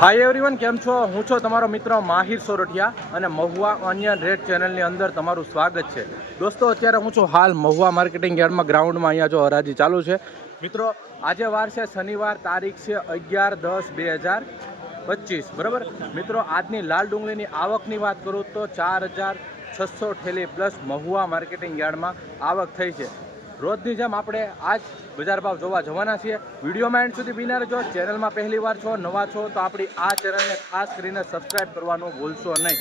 Hi everyone, કેમ છો? હું છું તમારો મિત્ર માહિર સોરઠિયા અને મહુવા ઓનિયન રેટ ચેનલની અંદર તમારું સ્વાગત છે. દોસ્તો, અત્યારે હું છું હાલ મહુવા માર્કેટિંગ યાર્ડમાં ગ્રાઉન્ડમાં. અહીંયા જો હરાજી ચાલુ છે. મિત્રો, આજે વાર છે શનિવાર, તારીખ છે 11/10/2025. બરાબર મિત્રો, આજની લાલ ડુંગળીની આવકની વાત કરું તો 4600 ઠેલી પ્લસ મહુવા માર્કેટિંગ યાર્ડમાં આવક થઈ છે. રોજની જેમ આપણે આજ બજાર ભાવ જોવા જવાના છીએ. વિડીયોમાં એન્ડ સુધી બિના રહેજો. ચેનલમાં પહેલી વાર છો, નવા છો તો આપણી આ ચેનલને ખાસ કરીને સબસ્ક્રાઈબ કરવાનું ભૂલશો નહીં,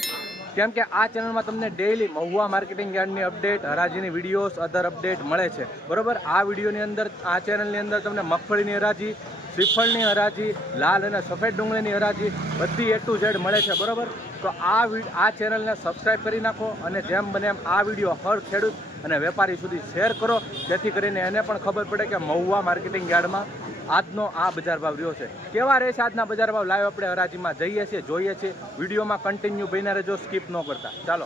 કેમ કે આ ચેનલમાં તમને ડેઈલી મહુવા માર્કેટિંગ યાર્ડની અપડેટ, હરાજીની વિડીયોઝ, અધર અપડેટ મળે છે. બરાબર, આ વિડીયોની અંદર, આ ચેનલની અંદર તમને મગફળીની હરાજી, શ્રીફળની હરાજી, લાલ અને સફેદ ડુંગળીની હરાજી બધી A to Z મળે છે. બરાબર, તો આ ચેનલને સબસ્ક્રાઈબ કરી નાખો અને જેમ બને એમ આ વિડીયો હર ખેડૂત અને વેપારી સુધી શેર કરો, જેથી કરીને એને પણ ખબર પડે કે મહુવા માર્કેટિંગ યાર્ડમાં આજનો આ બજાર ભાવ રહ્યો છે. કેવા રહેશે આજના બજાર ભાવ? લાઈવ આપણે હરાજીમાં જઈએ છીએ, જોઈએ છીએ. વિડીયોમાં કન્ટિન્યુ બન્યા રહેજો, સ્કીપ ન કરતા. ચાલો.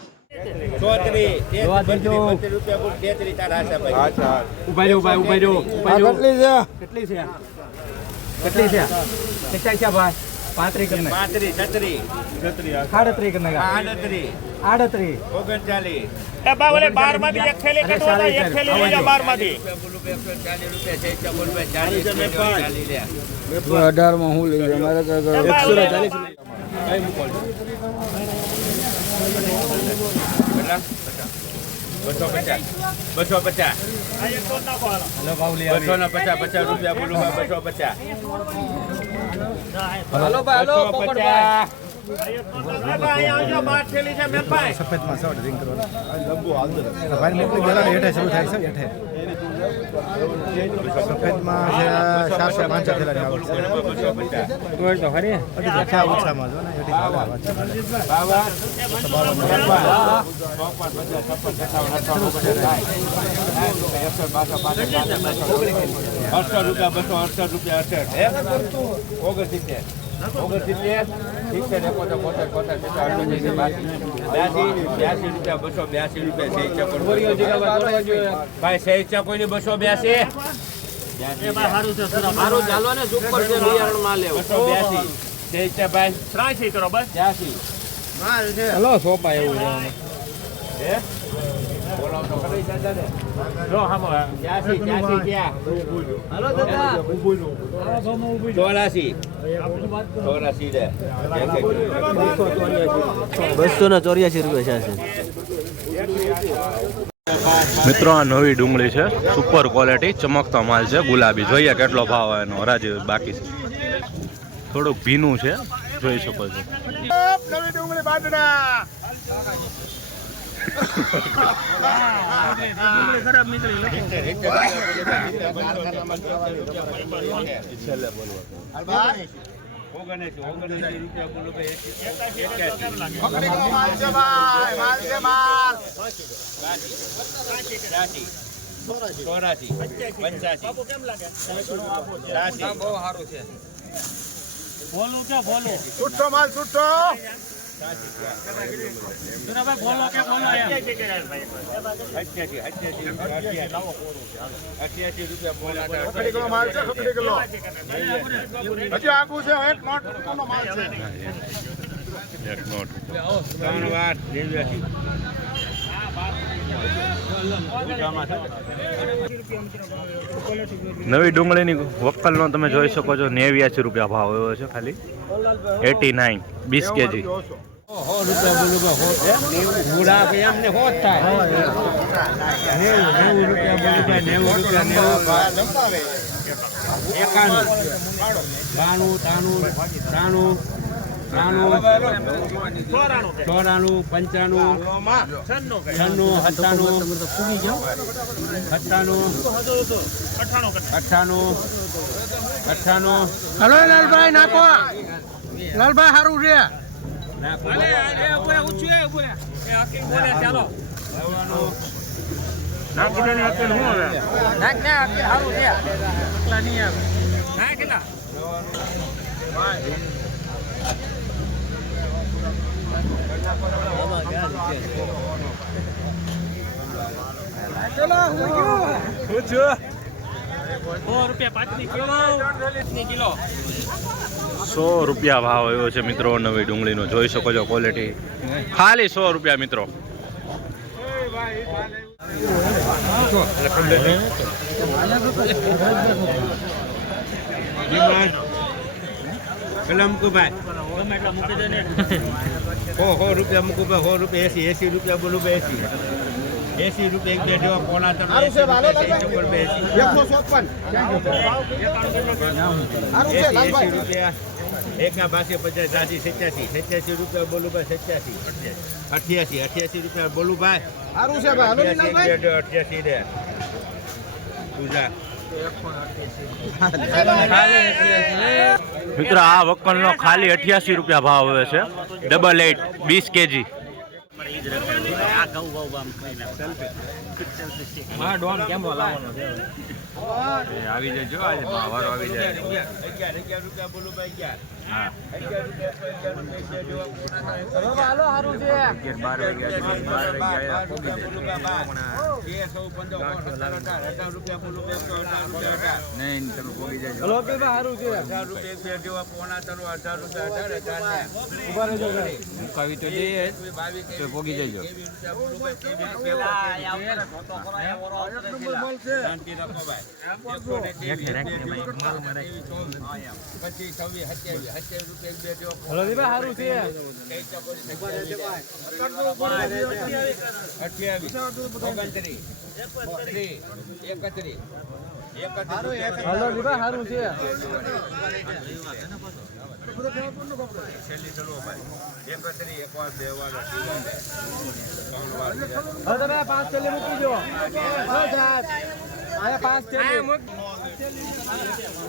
મિત્રો, આ નવી ડુંગળી છે, સુપર ક્વોલિટી, ચમકતો માલ છે, ગુલાબી. જોઈએ કેટલો ભાવ એનો. હરાજી બાકી છે, થોડુંક ભીનું છે, જોઈ શકો છો. નવી ડુંગળી બાદડા ખરાબ નીકળી. નવી ડુંગળીની વક્કલનો તમે જોઈ શકો છો, 89 રૂપિયા ભાવ આવ્યો છે. ખાલી 89, 20 કેજી. ચોરાણું, 95, 96, 97, 98. હલો લાલભાઈ, નાખો. લાલભાઈ સારું છે. ₹100 5 કિલો. રૂપિયા ભાવ આવ્યો છે મિત્રો નવી ડુંગળીનો, જોઈ શકો છો ક્વોલિટી, ખાલી 100 રૂપિયા મિત્રો. કલમ કુભાઈ 100 રૂપિયા મૂકુભાઈ, 100 રૂપિયા 80 રૂપિયા બોલું 80 રૂપિયા એક બે જેવા પોણા તમે 80 રૂપિયા એકના 52 50 87 રૂપિયા બોલું ભાઈ, 88 રૂપિયા બોલું ભાઈ, 88 રે પૂજા મિત્રો આ વક્કલનો ખાલી 88 રૂપિયા ભાવ આવે છે, 88 20 કેજી. આવી જજો, આજે વારો આવી જાય. 11 રૂપિયા બોલું ભાઈ, 5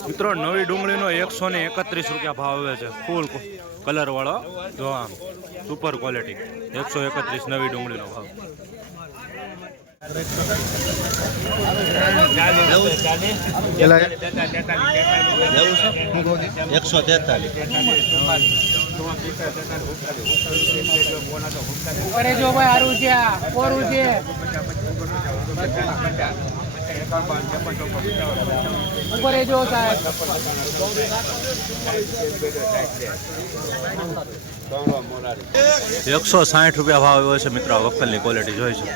મિત્રો નવી ડુંગળીનો 131 રૂપિયા ભાવ આવે છે, ફૂલ કલર વાળો, જો આમ સુપર ક્વોલિટી, 131 નવી ડુંગળીનો ભાવ. ઉપર એ જો સાહેબ 160 રૂપિયા ભાવ આવ્યો છે મિત્રો, આ વક્કલની ક્વોલિટી જોઈ છે.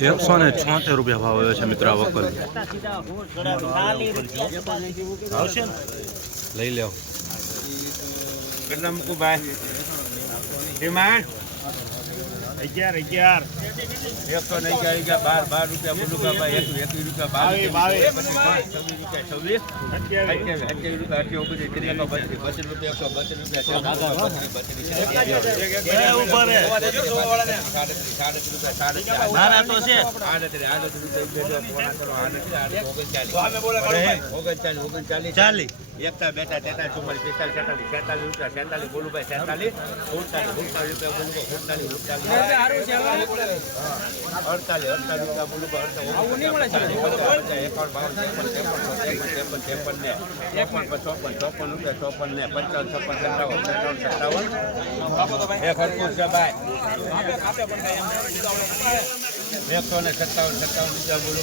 ₹176 રૂપિયા ભાવ આવ્યો છે મિત્રો, આ વક્કલ લઈ લેવો. કેટલા મૂકું ભાઈ? ડિમાન્ડ 11 12 રૂપિયા બોલું ભાઈ, 21 રૂપિયા 22 એકતા બેટા 43 44 45 46 47 બોલું ભાઈ, 47 48 રૂપિયા બોલું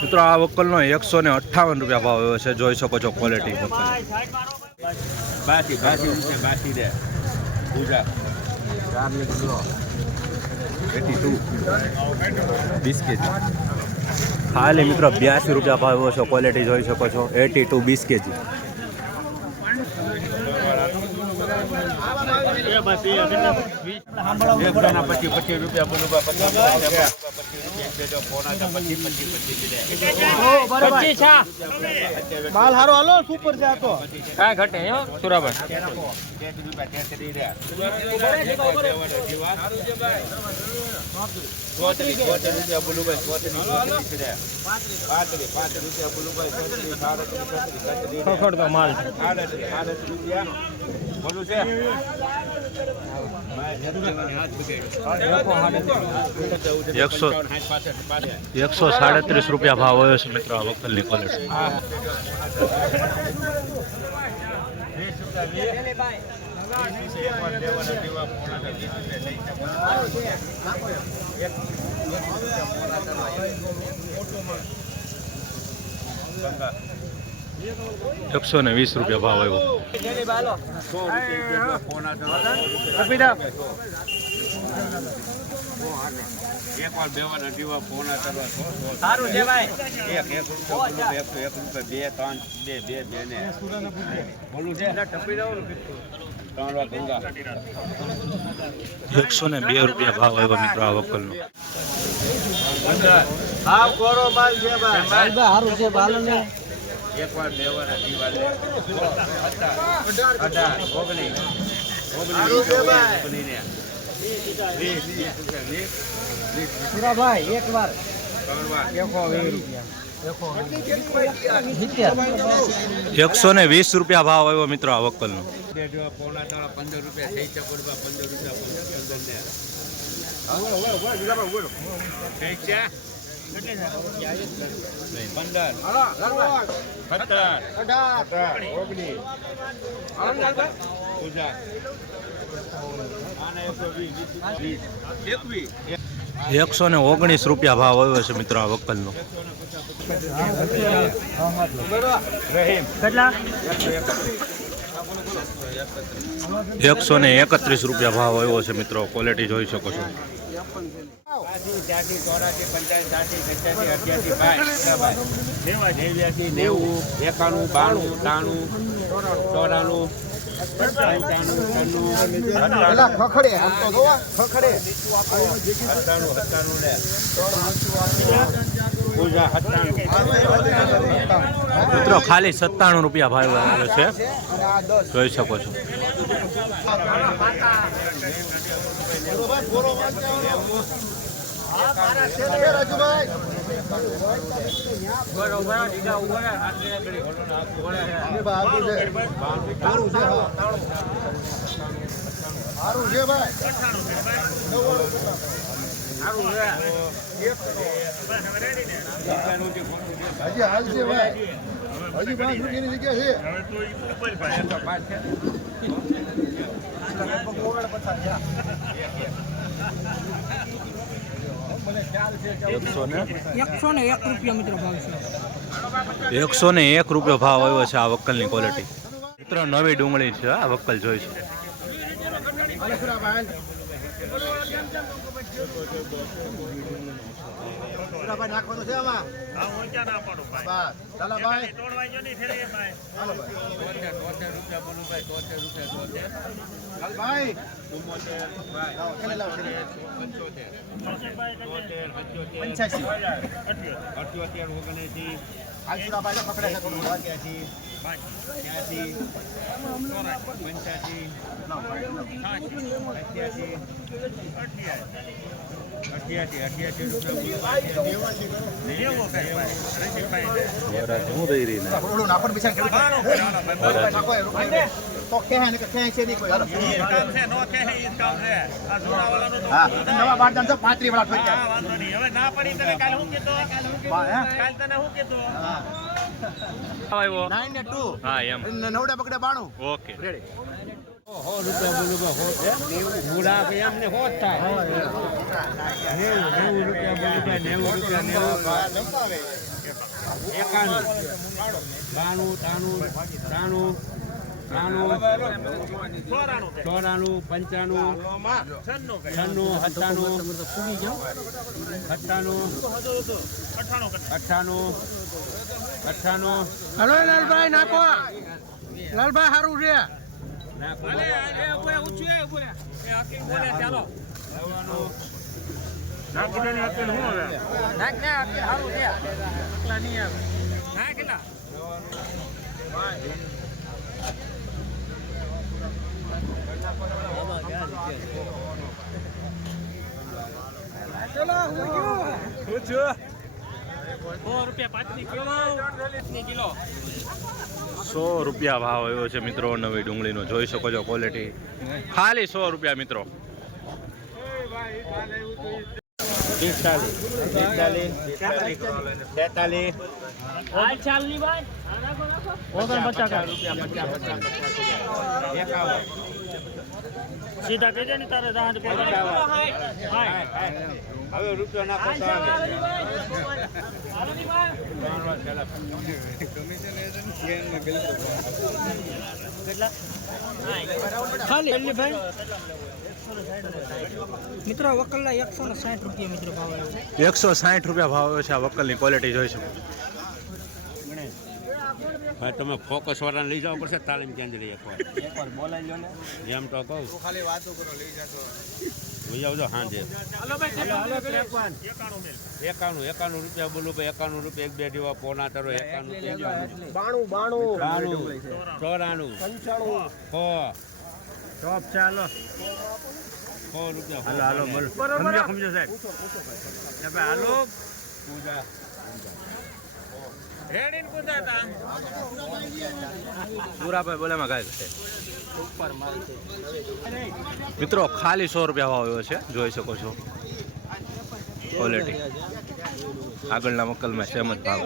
મિત્રો આ વક્કલનો 158 રૂપિયા ભાવ આવ્યો છે, જોઈ શકો છો ક્વોલિટી. 82 રૂપિયા રે પૂજા 20 કેજી ખાલી મિત્રો 82 રૂપિયા ભાવ આવ્યો છે, ક્વોલિટી જોઈ શકો છો. 82 20 કેજી. ₹25 રૂપિયા બોલું 25 રૂપિયા બે જો પોણા તો 25 માલ હારો હાલો સુપર છે આ તો કાંઈ ઘટે હો સુરાભાઈ. રૂપિયા બોલુભાઈ 5 રૂપિયા બોલુભાઈ ખખડતો માલ છે. 8 રૂપિયા બોલું છે 137 રૂપિયા ભાવ આવ્યો છે મિત્રો આ વકલની ક્વોલિટી. એકસો ને 20 રૂપિયા ભાવ આવ્યો. એક વાર બે વાર અઢીવા પોણા કરવા સારું છે ભાઈ. 1 રૂપિયા 2 ને બોલું છે 3 વાર ગંગા 102 રૂપિયા ભાવ આવ્યો મિત્રો આ વકલનો. હાવ કોરો માલ છે ભાઈ. ભાઈ સારું છે ભાલો ને. એક વાર બે વાર અઢીવા 18 સુરાભાઈ એક વાર 120 રૂપિયા ભાવ આવ્યો મિત્રો આ વકલનો. પોણા 15 રૂપિયા થઈ છે 15 119 રૂપિયા ભાવ આવ્યો છે મિત્રો આ વકલનો. કેટલા 131 રૂપિયા ભાવ આવ્યો છે મિત્રો. ક્વોલિટી જોઈ શકો છો. 95 મિત્રો ખાલી 97 રૂપિયા ભાવ આવ્યો છે જોઈ શકો છો. હજી હાલ છે ભાઈ, હજી 5 રૂપિયાની જગ્યા છે. એકસો ને 1 રૂપિયા મિત્રો ભાવ છે. 101 રૂપિયો ભાવ આવ્યો છે આ વકલની ક્વોલિટી. મિત્રો નવી ડુંગળી છે આ વકલ જોઈ છે. નાખવાનું છે આમાં. ચાલો ભાઈ. ભાઈ તો કે હે ને કે છે નહીં કોઈ. નવા બારદાન તો 35 વાળા થઈ ગયા. હવે ના પડી તને કાલ હું કીધો કાલ તને હું કીધો આવ્યો 9 ને 2 હા એમ નવડા પકડે 92. Okay ready. 100 રૂપિયા બોલું હોત થાય 90 રૂપિયા 91 92 94 95 હલો લાલભાઈ નાખો. લાલભાઈ સારું છે. નાખ ને અત્યારે શું હવે નાખ ને સારું છે આટલા નહીં આવે ના કેટલા ₹100 ભાવ આવ્યો છે મિત્રો નવી ડુંગળીનો. જોઈ શકો છો ક્વોલિટી, ખાલી ₹100 મિત્રો. 45 સીધા કહી દે ને તારે હવે રૂપિયો નાખો તો મિત્રો વકલના 160 રૂપિયા મિત્રો ભાવ આવ્યો છે. ₹160 ભાવ આવ્યો છે. આ વકલની ક્વોલિટી જોઈ શકો. ભાઈ તમે ફોકસ વાળાને લઈ જવા પડશે તાલીમ કેન્દ્ર એકવાર બોલાવી લો ને એમ તો કહું ખાલી વાતો કરો લઈ જતો લઈ આવજો હાંજે 91 રૂપિયા બોલું ભાઈ 91 રૂપિયા એક બે દેવા પોણા તરો 91 94 ટોપ ચાલો 100 રૂપિયા હાલો સમજો સાહેબ હાલો પૂજા પૂરાભાઈ બોલામાં ગાય છે મિત્રો. ખાલી ₹100 ભાવ આવ્યો છે. જોઈ શકો છો ક્વોલિટી. આગળના મકલમાં સેમ જ ભાવ.